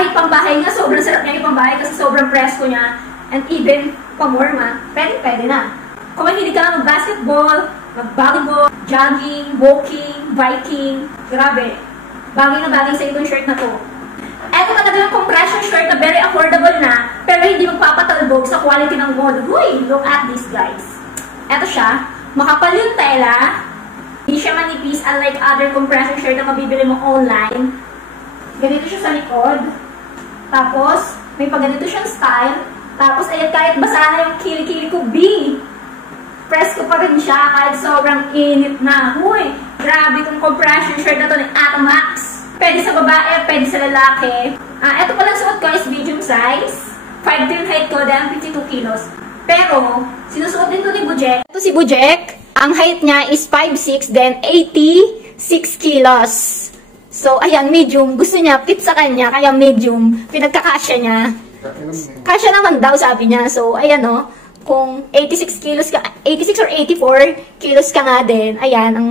Kahit pambahay nga, sobrang sarap niya yung pambahay kasi sobrang presko niya. And even pamorma, pwede na. Kung mahilig ka mag-basketball, mag-volleyball, jogging, walking, biking, grabe. Bagay na bagay sa itong shirt na to. Eto talaga yung compression shirt na very affordable na, pero hindi magpapatalbog sa quality ng model. Uy, look at this, guys. Eto siya, makapal yung tela, hindi siya manipis unlike other compression shirt na mabibili mo online. Ganito siya sa likod. Tapos, may pagganito siyang style. Tapos, ayan, kahit basa na yung kilikili ko, B. Presko pa rin siya kahit sobrang init na. Uy, grabe itong compression shirt na to ni Atomax. Pwede sa babae, pwede sa lalaki. Ito palang suot ko is medium size. 5'3" height ko, then 52 kilos. Pero, sinusuot din to ni Bujek. Ito si Bujek, ang height niya is 5'6", then 86 kilos. So, ayan, medium. Gusto niya, fit sa kanya, kaya medium. Pinagkakasya niya. Kasya naman daw, sabi niya. So, ayan o. Kung 86 kilos ka, 86 or 84 kilos ka nga din, ayan, ang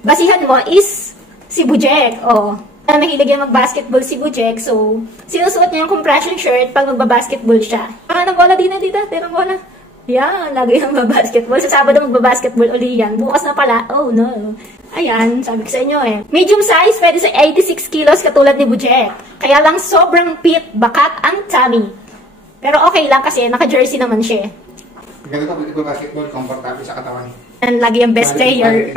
basihan mo is si Bujek. O, mahilig yung mag-basketball si Bujek. So, sinusuot niya yung compression shirt pag magbabasketball siya. Nagbola din na dito. Bola. Yan, lagi yung magbabasketball. Sa Sabado magbabasketball uli yan. Bukas na pala. Oh, no. Ayan, sabi ko sa inyo eh. Medium size, pwede sa 86 kilos katulad ni Bujek. Kaya lang sobrang fit, bakat ang tummy. Pero okay lang kasi naka-jersey naman siya. Ganito pag basketball, comfortable sa katawan. And lagi yung best player.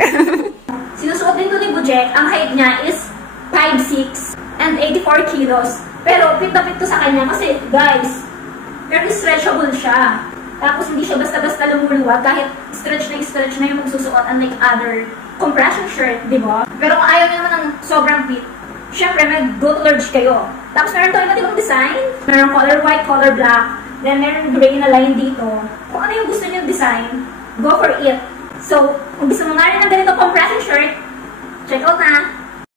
Sinusuot din to ni Bujek. Ang height niya is 5'6" and 84 kilos. Pero fit na fit to sa kanya kasi, guys, very stretchable siya. Tapos hindi siya basta-basta lumuluwag kahit stretch na yung magsusuot unlike other compression shirt, di ba? Pero kung ayaw niyo naman ng sobrang fit, syempre mag-go to large kayo. Tapos meron to iba't ibang design. Meron color white, color black. Then meron gray na line dito. Kung ano yung gusto niyo design, go for it. So, kung gusto mo nga rin ng ganito compression shirt, check out na!